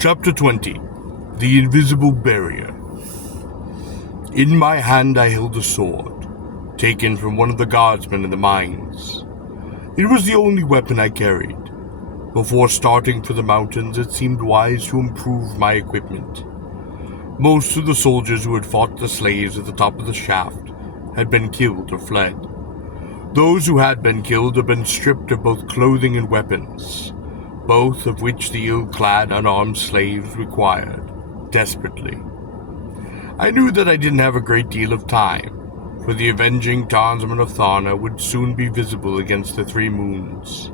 Chapter 20. The Invisible Barrier. In my hand I held a sword, taken from one of the guardsmen in the mines. It was the only weapon I carried. Before starting for the mountains, it seemed wise to improve my equipment. Most of the soldiers who had fought the slaves at the top of the shaft had been killed or fled. Those who had been killed had been stripped of both clothing and weapons, both of which the ill-clad, unarmed slaves required, desperately. I knew that I didn't have a great deal of time, for the avenging townsmen of Tharna would soon be visible against the three moons.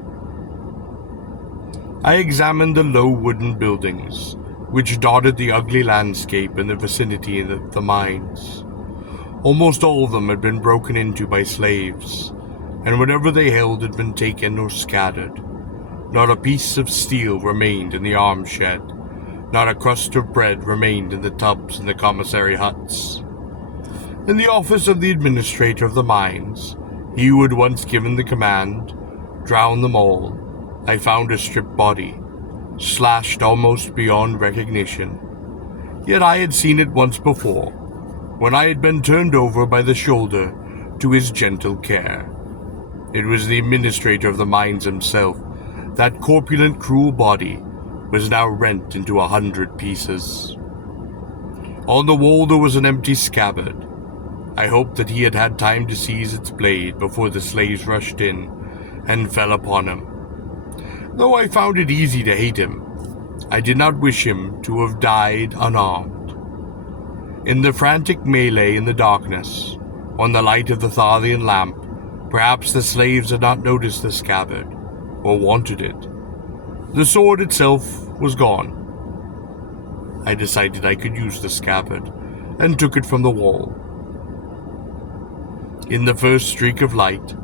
I examined the low wooden buildings, which dotted the ugly landscape in the vicinity of the mines. Almost all of them had been broken into by slaves, and whatever they held had been taken or scattered. Not a piece of steel remained in the arms shed. Not a crust of bread remained in the tubs in the commissary huts. In the office of the administrator of the mines, he who had once given the command, "Drown them all," I found a stripped body, slashed almost beyond recognition. Yet I had seen it once before, when I had been turned over by the shoulder to his gentle care. It was the administrator of the mines himself. That corpulent, cruel body was now rent into 100 pieces. On the wall there was an empty scabbard. I hoped that he had had time to seize its blade before the slaves rushed in and fell upon him. Though I found it easy to hate him, I did not wish him to have died unarmed. In the frantic melee in the darkness, on the light of the Thalian lamp, perhaps the slaves had not noticed the scabbard, or wanted it. The sword itself was gone. I decided I could use the scabbard, and took it from the wall. In the first streak of light,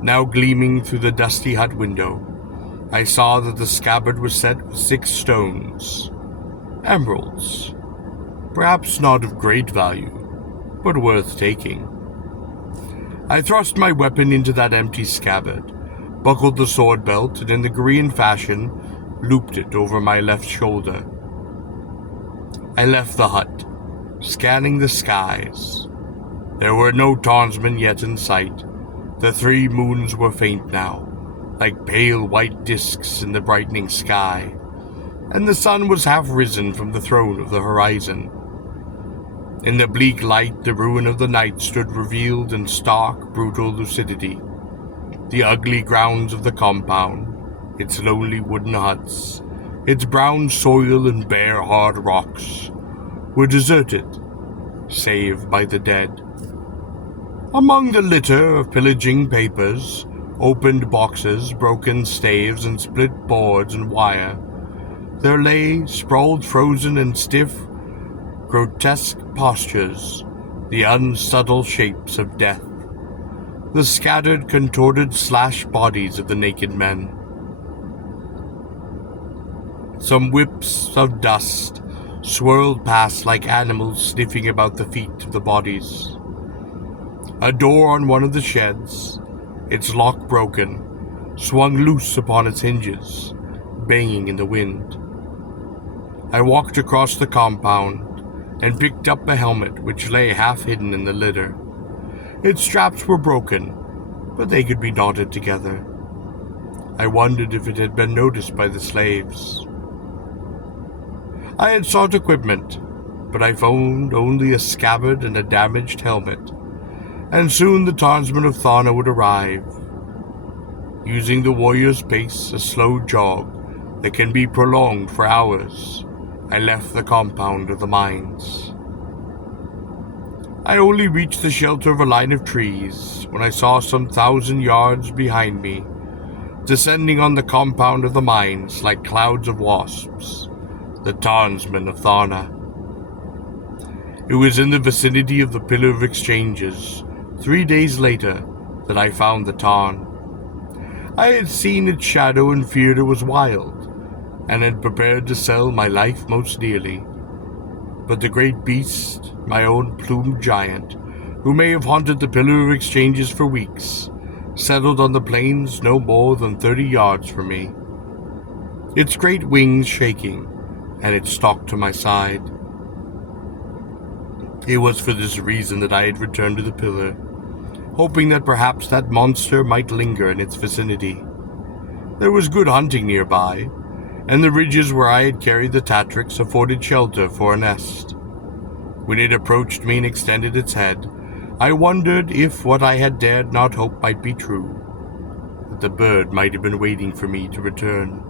now gleaming through the dusty hut window, I saw that the scabbard was set with 6 stones. Emeralds. Perhaps not of great value, but worth taking. I thrust my weapon into that empty scabbard, buckled the sword belt, and in the Korean fashion, looped it over my left shoulder. I left the hut, scanning the skies. There were no townsmen yet in sight. The 3 moons were faint now, like pale white disks in the brightening sky, and the sun was half risen from the throne of the horizon. In the bleak light, the ruin of the night stood revealed in stark, brutal lucidity. The ugly grounds of the compound, its lonely wooden huts, its brown soil and bare, hard rocks, were deserted, save by the dead. Among the litter of pillaging papers, opened boxes, broken staves, and split boards and wire, there lay, sprawled frozen and stiff, grotesque postures, the unsubtle shapes of death, the scattered, contorted, slashed bodies of the naked men. Some whips of dust swirled past like animals sniffing about the feet of the bodies. A door on one of the sheds, its lock broken, swung loose upon its hinges, banging in the wind. I walked across the compound and picked up a helmet which lay half hidden in the litter. Its straps were broken, but they could be knotted together. I wondered if it had been noticed by the slaves. I had sought equipment, but I found only a scabbard and a damaged helmet, and soon the townsmen of Tharna would arrive. Using the warrior's pace, a slow jog that can be prolonged for hours, I left the compound of the mines. I only reached the shelter of a line of trees when I saw some 1,000 yards behind me, descending on the compound of the mines like clouds of wasps, the townsmen of Tharna. It was in the vicinity of the Pillar of Exchanges, 3 days later, that I found the tarn. I had seen its shadow and feared it was wild, and had prepared to sell my life most dearly. But the great beast, my own plumed giant, who may have haunted the Pillar of Exchanges for weeks, settled on the plains no more than 30 yards from me. Its great wings shaking, and it stalked to my side. It was for this reason that I had returned to the pillar, hoping that perhaps that monster might linger in its vicinity. There was good hunting nearby, and the ridges where I had carried the Tatrix afforded shelter for a nest. When it approached me and extended its head, I wondered if what I had dared not hope might be true, that the bird might have been waiting for me to return.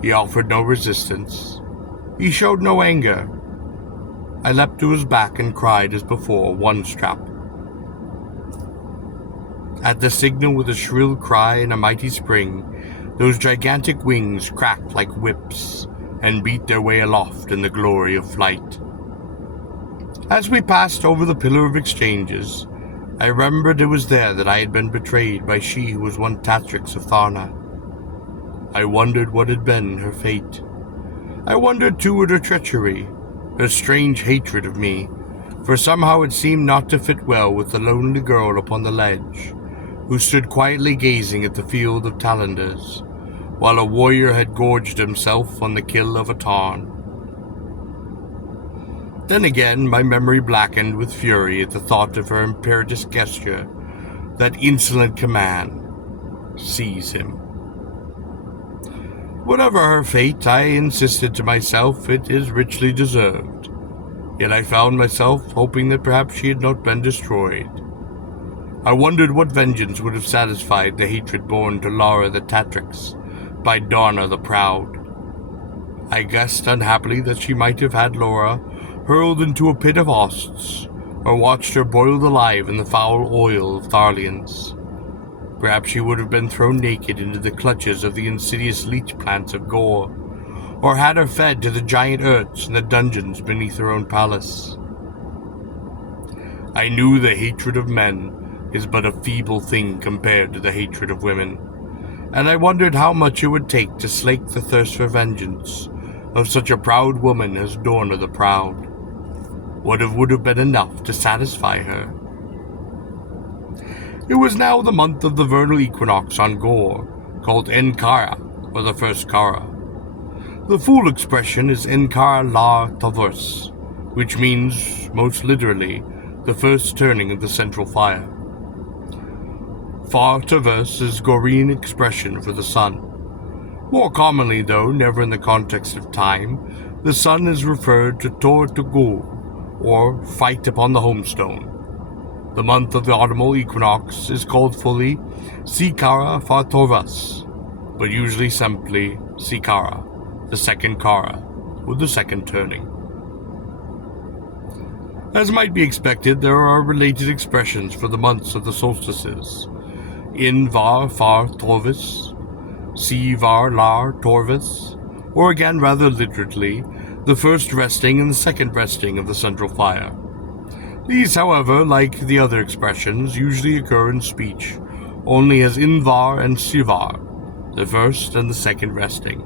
He offered no resistance. He showed no anger. I leapt to his back and cried as before, one strap. At the signal with a shrill cry and a mighty spring, those gigantic wings cracked like whips and beat their way aloft in the glory of flight. As we passed over the Pillar of Exchanges, I remembered it was there that I had been betrayed by she who was one Tatrix of Tharna. I wondered what had been her fate. I wondered too at her treachery, her strange hatred of me, for somehow it seemed not to fit well with the lonely girl upon the ledge, who stood quietly gazing at the field of Talanders, while a warrior had gorged himself on the kill of a Tarn. Then again my memory blackened with fury at the thought of her imperious gesture, that insolent command, "Seize him." Whatever her fate, I insisted to myself, it is richly deserved. Yet I found myself hoping that perhaps she had not been destroyed. I wondered what vengeance would have satisfied the hatred borne to Lara the Tatrix by Darna the Proud. I guessed unhappily that she might have had Laura hurled into a pit of osts, or watched her boiled alive in the foul oil of Tharlians. Perhaps she would have been thrown naked into the clutches of the insidious leech plants of Gor, or had her fed to the giant urts in the dungeons beneath her own palace. I knew the hatred of men is but a feeble thing compared to the hatred of women, and I wondered how much it would take to slake the thirst for vengeance of such a proud woman as Dorna the Proud. What would have been enough to satisfy her? It was now the month of the vernal equinox on Gor, called Enkara, or the first Kara. The full expression is Enkara la Tavurs, which means, most literally, the first turning of the central fire. Far Tavurs is Gorean expression for the sun. More commonly, though never in the context of time, the sun is referred to Tor Tugul, or fight upon the homestone. The month of the autumnal equinox is called fully Sikara Fartorvas, but usually simply Sikara, the second Kara, with the second turning. As might be expected, there are related expressions for the months of the solstices. In var far torvis, si var lar torvis, or again rather literally, the first resting and the second resting of the central fire. These, however, like the other expressions, usually occur in speech only as Invar and Sivar, the first and the second resting.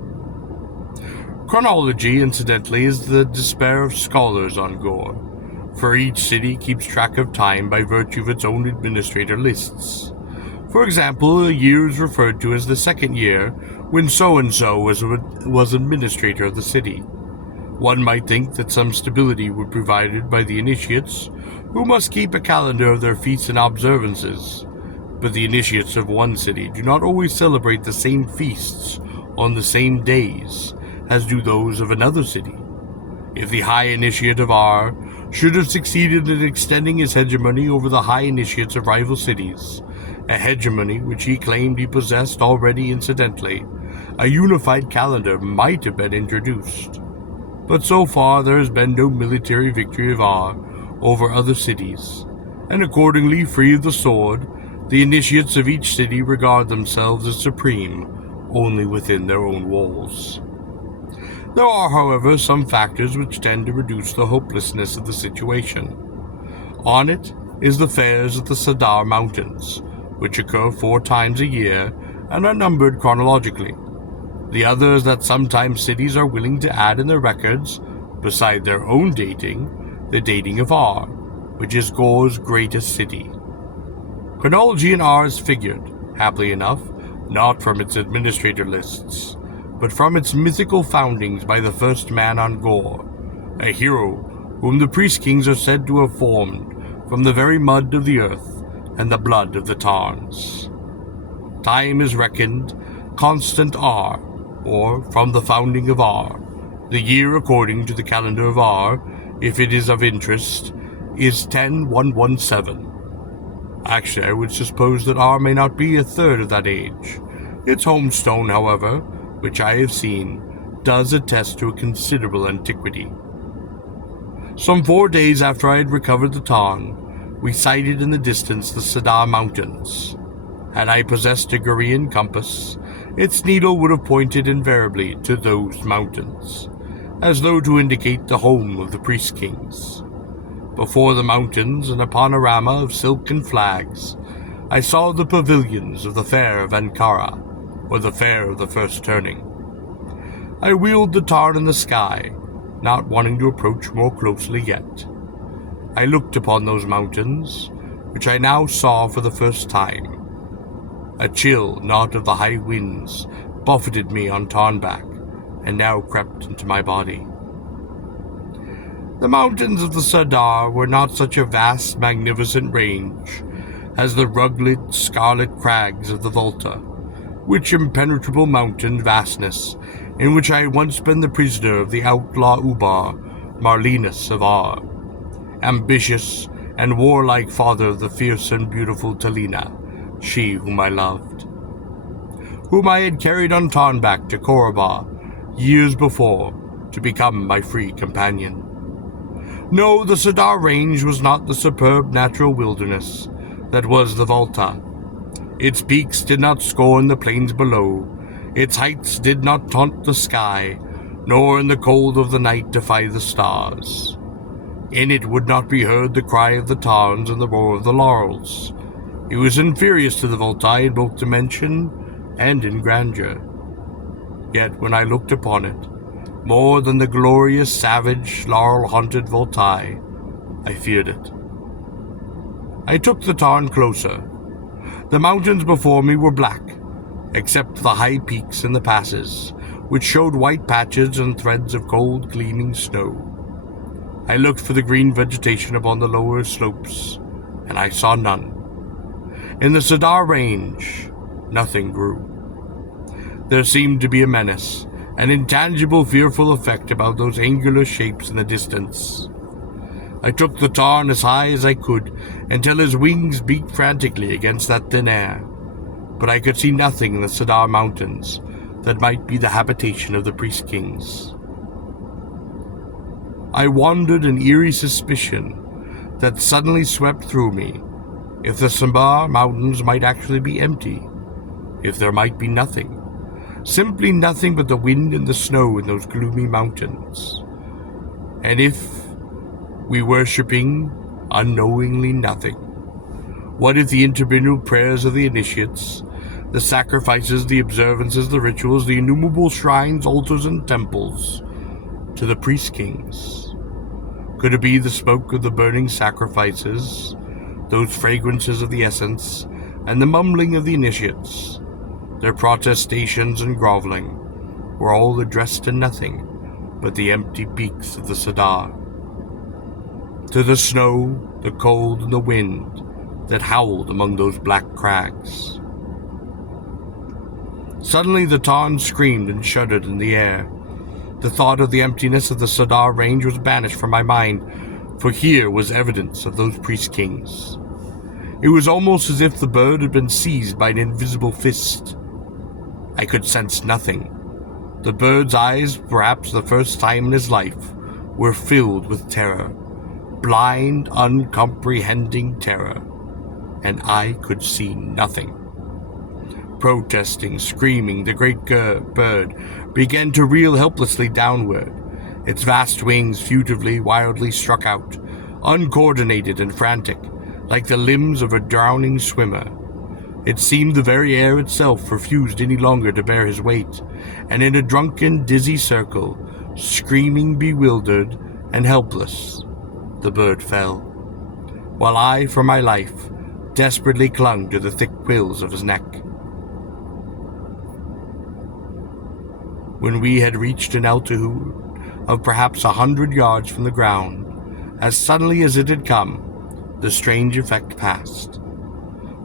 Chronology, incidentally, is the despair of scholars on Gor, for each city keeps track of time by virtue of its own administrator lists. For example, a year is referred to as the second year when so-and-so was administrator of the city. One might think that some stability would be provided by the initiates, who must keep a calendar of their feasts and observances. But the initiates of one city do not always celebrate the same feasts on the same days as do those of another city. If the High Initiate of Ar should have succeeded in extending his hegemony over the High Initiates of rival cities, a hegemony which he claimed he possessed already incidentally, a unified calendar might have been introduced. But so far there has been no military victory of Ar over other cities, and accordingly, free of the sword, the initiates of each city regard themselves as supreme only within their own walls. There are, however, some factors which tend to reduce the hopelessness of the situation. On it is the fairs of the Sadar Mountains, which occur 4 times a year and are numbered chronologically. The other is that sometimes cities are willing to add in their records, beside their own dating, the dating of Ar, which is Gor's greatest city. Chronology in Ar is figured, happily enough, not from its administrator lists, but from its mythical foundings by the first man on Gor, a hero whom the priest kings are said to have formed from the very mud of the earth and the blood of the Tarns. Time is reckoned constant R, or from the founding of R. The year according to the calendar of R, if it is of interest, is 10117. Actually, I would suppose that R may not be a third of that age. Its homestone, however, which I have seen, does attest to a considerable antiquity. Some 4 days after I had recovered the Tarn, we sighted in the distance the Sadar Mountains. Had I possessed a Gorean compass, its needle would have pointed invariably to those mountains, as though to indicate the home of the priest kings. Before the mountains, in a panorama of silk and flags, I saw the pavilions of the Fair of Ankara, or the Fair of the First Turning. I wheeled the Tarn in the sky, not wanting to approach more closely yet. I looked upon those mountains, which I now saw for the first time. A chill, not of the high winds, buffeted me on Tarnback, and now crept into my body. The mountains of the Sadar were not such a vast, magnificent range as the rugged, scarlet crags of the Volta, which impenetrable mountain vastness in which I had once been the prisoner of the outlaw Ubar, Marlinus of Ar, ambitious and warlike father of the fierce and beautiful Talina, she whom I loved, whom I had carried on Tarnback to Koraba years before to become my free companion. No, the Sadar Range was not the superb natural wilderness that was the Volta. Its peaks did not scorn the plains below, its heights did not taunt the sky, nor in the cold of the night defy the stars. In it would not be heard the cry of the tarns and the roar of the laurels. It was inferior to the Volta in both dimension and in grandeur. Yet when I looked upon it, more than the glorious, savage, laurel-haunted Voltae, I feared it. I took the Tarn closer. The mountains before me were black, except the high peaks and the passes, which showed white patches and threads of cold, gleaming snow. I looked for the green vegetation upon the lower slopes, and I saw none. In the Sadar Range, nothing grew. There seemed to be a menace, an intangible, fearful effect about those angular shapes in the distance. I took the Tarn as high as I could, until his wings beat frantically against that thin air, but I could see nothing in the Sadar Mountains that might be the habitation of the priest kings. I wondered an eerie suspicion that suddenly swept through me, if the Sadar Mountains might actually be empty, if there might be nothing. Simply nothing but the wind and the snow in those gloomy mountains. And if we worshipping unknowingly nothing, what if the interminable prayers of the initiates, the sacrifices, the observances, the rituals, the innumerable shrines, altars, and temples to the priest kings? Could it be the smoke of the burning sacrifices, those fragrances of the essence, and the mumbling of the initiates? Their protestations and groveling were all addressed to nothing but the empty peaks of the Sadar, to the snow, the cold, and the wind that howled among those black crags. Suddenly the Tarn screamed and shuddered in the air. The thought of the emptiness of the Sadar Range was banished from my mind, for here was evidence of those priest kings. It was almost as if the bird had been seized by an invisible fist. I could sense nothing. The bird's eyes, perhaps the first time in his life, were filled with terror, blind, uncomprehending terror, and I could see nothing. Protesting, screaming, the great bird began to reel helplessly downward. Its vast wings furtively, wildly struck out, uncoordinated and frantic, like the limbs of a drowning swimmer. It seemed the very air itself refused any longer to bear his weight, and in a drunken, dizzy circle, screaming, bewildered, and helpless, the bird fell, while I, for my life, desperately clung to the thick quills of his neck. when we had reached an altitude of perhaps 100 yards from the ground, as suddenly as it had come, the strange effect passed.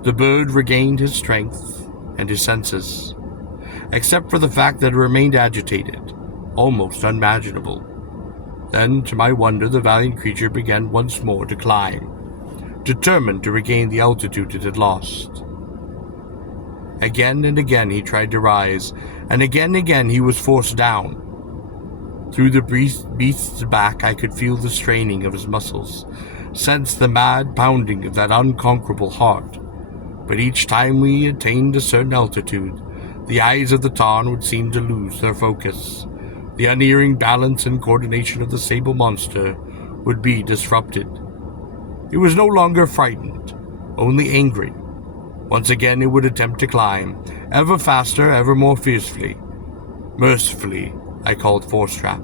The bird regained his strength and his senses, except for the fact that it remained agitated, almost unimaginable. Then, to my wonder, the valiant creature began once more to climb, determined to regain the altitude it had lost. Again and again he tried to rise, and again he was forced down. Through the beast's back I could feel the straining of his muscles, sense the mad pounding of that unconquerable heart. But each time we attained a certain altitude, the eyes of the Tarn would seem to lose their focus. The unerring balance and coordination of the sable monster would be disrupted. It was no longer frightened, only angry. Once again it would attempt to climb, ever faster, ever more fiercely. Mercifully, I called Forstrap.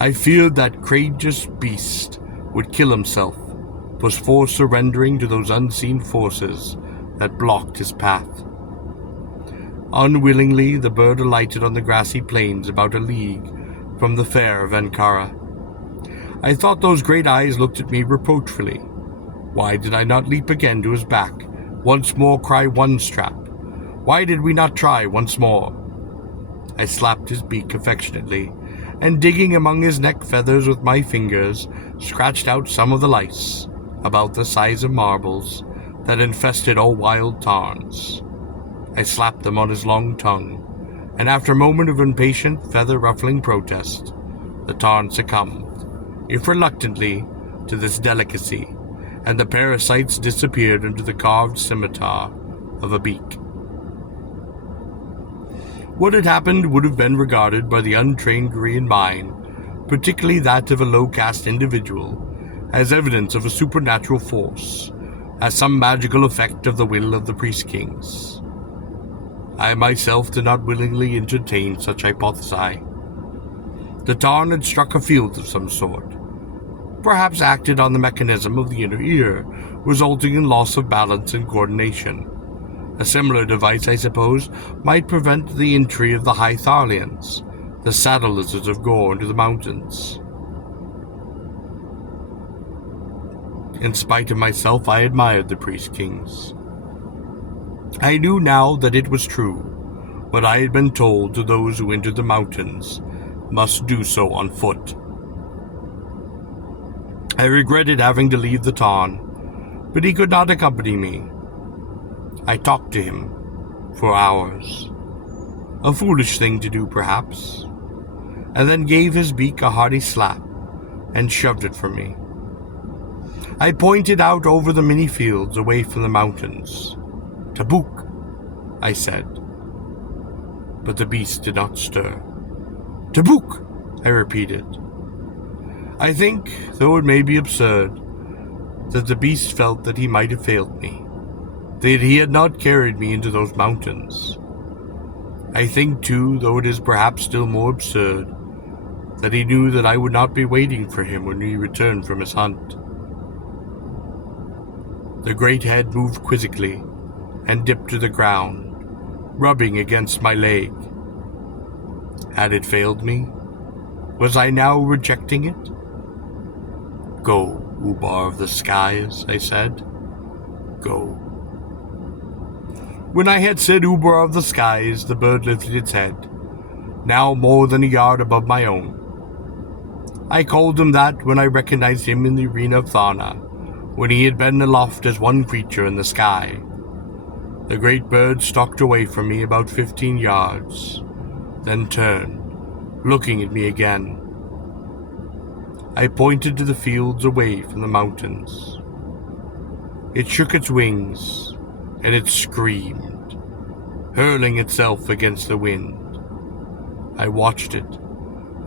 I feared that courageous beast would kill himself, before surrendering to those unseen forces that blocked his path. Unwillingly, the bird alighted on the grassy plains about a league from the fair of Ankara. I thought those great eyes looked at me reproachfully. Why did I not leap again to his back, once more cry one strap? Why did we not try once more? I slapped his beak affectionately, and digging among his neck feathers with my fingers, scratched out some of the lice, about the size of marbles, that infested all wild Tarns. I slapped them on his long tongue, and after a moment of impatient, feather-ruffling protest, the Tarn succumbed, if reluctantly, to this delicacy, and the parasites disappeared into the carved scimitar of a beak. What had happened would have been regarded by the untrained Korean mind, particularly that of a low-caste individual, as evidence of a supernatural force, as some magical effect of the will of the priest-kings. I myself did not willingly entertain such hypothesi. The Tarn had struck a field of some sort, perhaps acted on the mechanism of the inner ear, resulting in loss of balance and coordination. A similar device, I suppose, might prevent the entry of the high Tharlians, the saddle lizards of Gor, into the mountains. In spite of myself, I admired the priest-kings. I knew now that it was true. What I had been told to those who entered the mountains must do so on foot. I regretted having to leave the Tarn, but he could not accompany me. I talked to him for hours. A foolish thing to do, perhaps, and then gave his beak a hearty slap and shoved it from me. I pointed out over the many fields away from the mountains. "Tabuk," I said. But the beast did not stir. "Tabuk," I repeated. I think, though it may be absurd, that the beast felt that he might have failed me, that he had not carried me into those mountains. I think, too, though it is perhaps still more absurd, that he knew that I would not be waiting for him when he returned from his hunt. The great head moved quizzically and dipped to the ground, rubbing against my leg. Had it failed me? Was I now rejecting it? "Go, Ubar of the skies," I said. "Go." When I had said Ubar of the skies, the bird lifted its head, now more than a yard above my own. I called him that when I recognized him in the arena of Tharna, when he had been aloft as one creature in the sky. The great bird stalked away from me about 15 yards, then turned, looking at me again. I pointed to the fields away from the mountains. It shook its wings, and it screamed, hurling itself against the wind. I watched it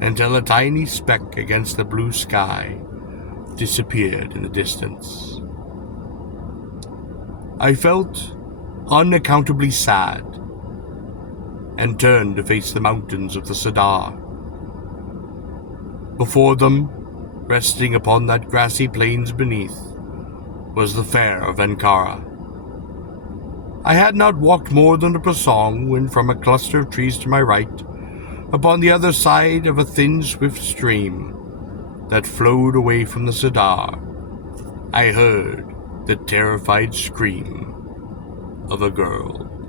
until a tiny speck against the blue sky disappeared in the distance. I felt unaccountably sad and turned to face the mountains of the Sadar. Before them, resting upon that grassy plains beneath, was the fair of Ankara. I had not walked more than a pasong when from a cluster of trees to my right Upon the other side of a thin, swift stream that flowed away from the cedar, I heard the terrified scream of a girl.